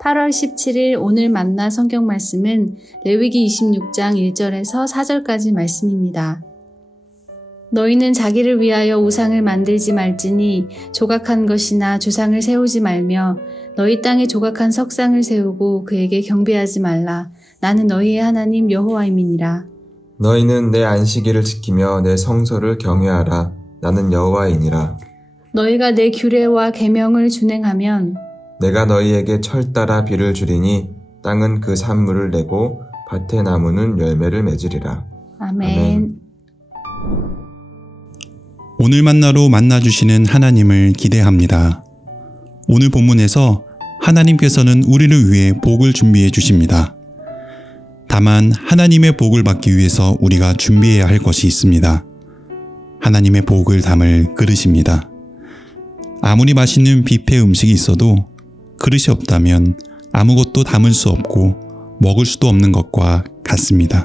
8월 17일 오늘 만나 성경 말씀은 레위기 26장 1절에서 4절까지 말씀입니다. 너희는 자기를 위하여 우상을 만들지 말지니 조각한 것이나 주상을 세우지 말며 너희 땅에 조각한 석상을 세우고 그에게 경배하지 말라. 나는 너희의 하나님 여호와임이니라. 너희는 내 안식일을 지키며 내 성소를 경외하라. 나는 여호와이니라. 너희가 내 규례와 계명을 준행하면 내가 너희에게 철 따라 비를 주리니 땅은 그 산물을 내고 밭의 나무는 열매를 맺으리라. 아멘. 오늘 만나로 만나주시는 하나님을 기대합니다. 오늘 본문에서 하나님께서는 우리를 위해 복을 준비해 주십니다. 다만 하나님의 복을 받기 위해서 우리가 준비해야 할 것이 있습니다. 하나님의 복을 담을 그릇입니다. 아무리 맛있는 뷔페 음식이 있어도 그릇이 없다면 아무것도 담을 수 없고 먹을 수도 없는 것과 같습니다.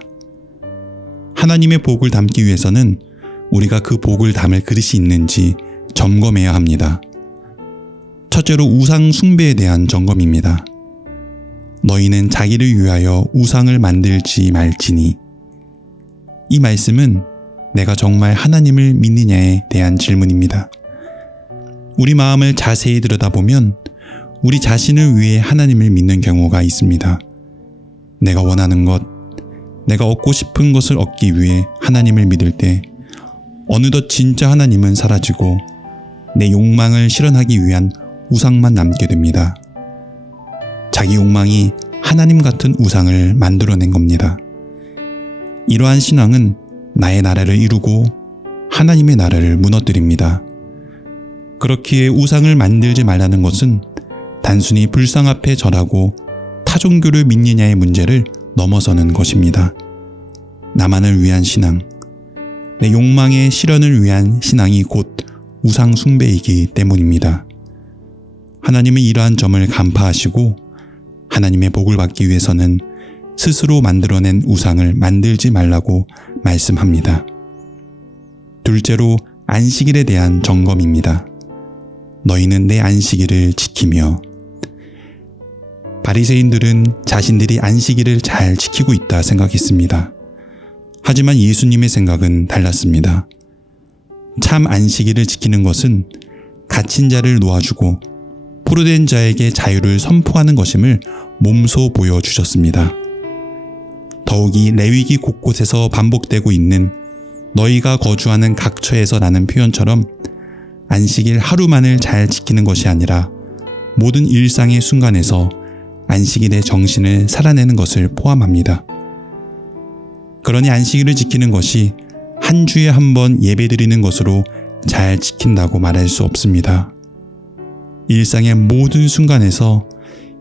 하나님의 복을 담기 위해서는 우리가 그 복을 담을 그릇이 있는지 점검해야 합니다. 첫째로 우상 숭배에 대한 점검입니다. 너희는 자기를 위하여 우상을 만들지 말지니. 이 말씀은 내가 정말 하나님을 믿느냐에 대한 질문입니다. 우리 마음을 자세히 들여다보면 우리 자신을 위해 하나님을 믿는 경우가 있습니다. 내가 원하는 것, 내가 얻고 싶은 것을 얻기 위해 하나님을 믿을 때 어느덧 진짜 하나님은 사라지고 내 욕망을 실현하기 위한 우상만 남게 됩니다. 자기 욕망이 하나님 같은 우상을 만들어낸 겁니다. 이러한 신앙은 나의 나라를 이루고 하나님의 나라를 무너뜨립니다. 그렇기에 우상을 만들지 말라는 것은 단순히 불상 앞에 절하고 타종교를 믿느냐의 문제를 넘어서는 것입니다. 나만을 위한 신앙, 내 욕망의 실현을 위한 신앙이 곧 우상 숭배이기 때문입니다. 하나님은 이러한 점을 간파하시고 하나님의 복을 받기 위해서는 스스로 만들어낸 우상을 만들지 말라고 말씀합니다. 둘째로 안식일에 대한 점검입니다. 너희는 내 안식일을 지키며. 바리새인들은 자신들이 안식일을 잘 지키고 있다 생각했습니다. 하지만 예수님의 생각은 달랐습니다. 참 안식일을 지키는 것은 갇힌 자를 놓아주고 포로된 자에게 자유를 선포하는 것임을 몸소 보여주셨습니다. 더욱이 레위기 곳곳에서 반복되고 있는 너희가 거주하는 각처에서 라는 표현처럼 안식일 하루만을 잘 지키는 것이 아니라 모든 일상의 순간에서 안식일의 정신을 살아내는 것을 포함합니다. 그러니 안식일을 지키는 것이 한 주에 한 번 예배드리는 것으로 잘 지킨다고 말할 수 없습니다. 일상의 모든 순간에서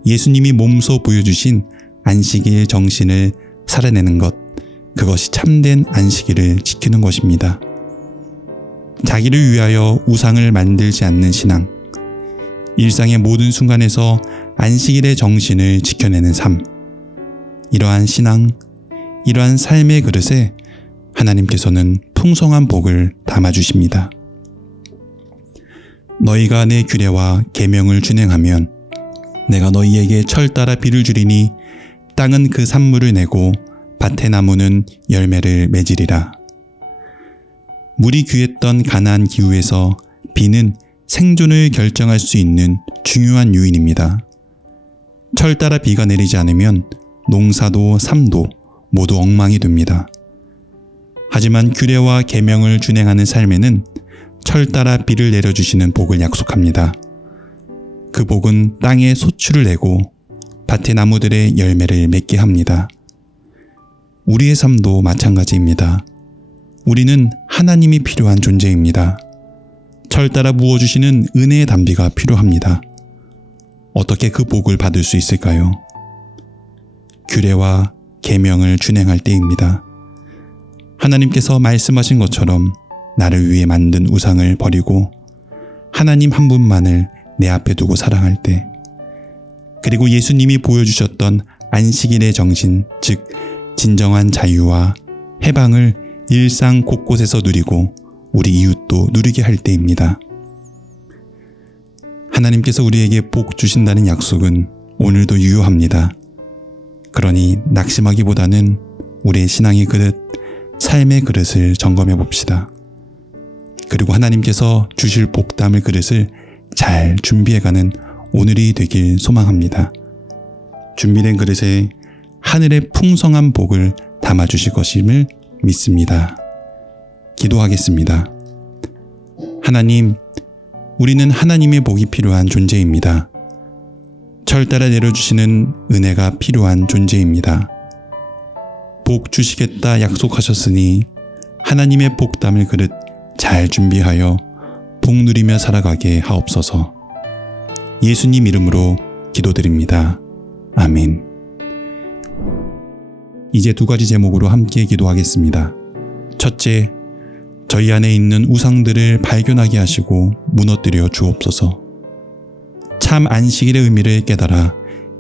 예수님이 몸소 보여주신 안식일 정신을 살아내는 것, 그것이 참된 안식일을 지키는 것입니다. 자기를 위하여 우상을 만들지 않는 신앙, 일상의 모든 순간에서 안식일의 정신을 지켜내는 삶, 이러한 신앙, 이러한 삶의 그릇에 하나님께서는 풍성한 복을 담아주십니다. 너희가 내 규례와 계명을 준행하면 내가 너희에게 철 따라 비를 주리니 땅은 그 산물을 내고 밭의 나무는 열매를 맺으리라. 물이 귀했던 가나안 기후에서 비는 생존을 결정할 수 있는 중요한 요인입니다. 철 따라 비가 내리지 않으면 농사도 삶도 모두 엉망이 됩니다. 하지만 규례와 계명을 준행하는 삶에는 철 따라 비를 내려주시는 복을 약속합니다. 그 복은 땅에 소출을 내고 밭의 나무들의 열매를 맺게 합니다. 우리의 삶도 마찬가지입니다. 우리는 하나님이 필요한 존재입니다. 철 따라 부어주시는 은혜의 담비가 필요합니다. 어떻게 그 복을 받을 수 있을까요? 규례와 계명을 준행할 때입니다. 하나님께서 말씀하신 것처럼 나를 위해 만든 우상을 버리고 하나님 한 분만을 내 앞에 두고 사랑할 때, 그리고 예수님이 보여주셨던 안식일의 정신, 즉 진정한 자유와 해방을 일상 곳곳에서 누리고 우리 이웃도 누리게 할 때입니다. 하나님께서 우리에게 복 주신다는 약속은 오늘도 유효합니다. 그러니 낙심하기보다는 우리의 신앙의 그릇, 삶의 그릇을 점검해 봅시다. 그리고 하나님께서 주실 복담을 그릇을 잘 준비해가는 오늘이 되길 소망합니다. 준비된 그릇에 하늘의 풍성한 복을 담아주실 것임을 믿습니다. 기도하겠습니다. 하나님, 우리는 하나님의 복이 필요한 존재입니다. 철따라 내려주시는 은혜가 필요한 존재입니다. 복 주시겠다 약속하셨으니 하나님의 복담을 그릇 잘 준비하여 복 누리며 살아가게 하옵소서. 예수님 이름으로 기도드립니다. 아멘. 이제 2가지 제목으로 함께 기도하겠습니다. 첫째, 저희 안에 있는 우상들을 발견하게 하시고 무너뜨려 주옵소서. 참 안식일의 의미를 깨달아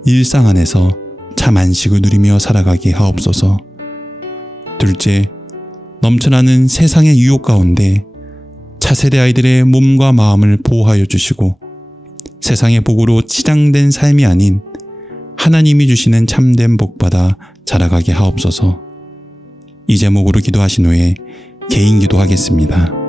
일상 안에서 참 안식을 누리며 살아가게 하옵소서. 둘째, 넘쳐나는 세상의 유혹 가운데 차세대 아이들의 몸과 마음을 보호하여 주시고 세상의 복으로 치장된 삶이 아닌 하나님이 주시는 참된 복받아 자라가게 하옵소서. 이 제목으로 기도하신 후에 개인 기도하겠습니다.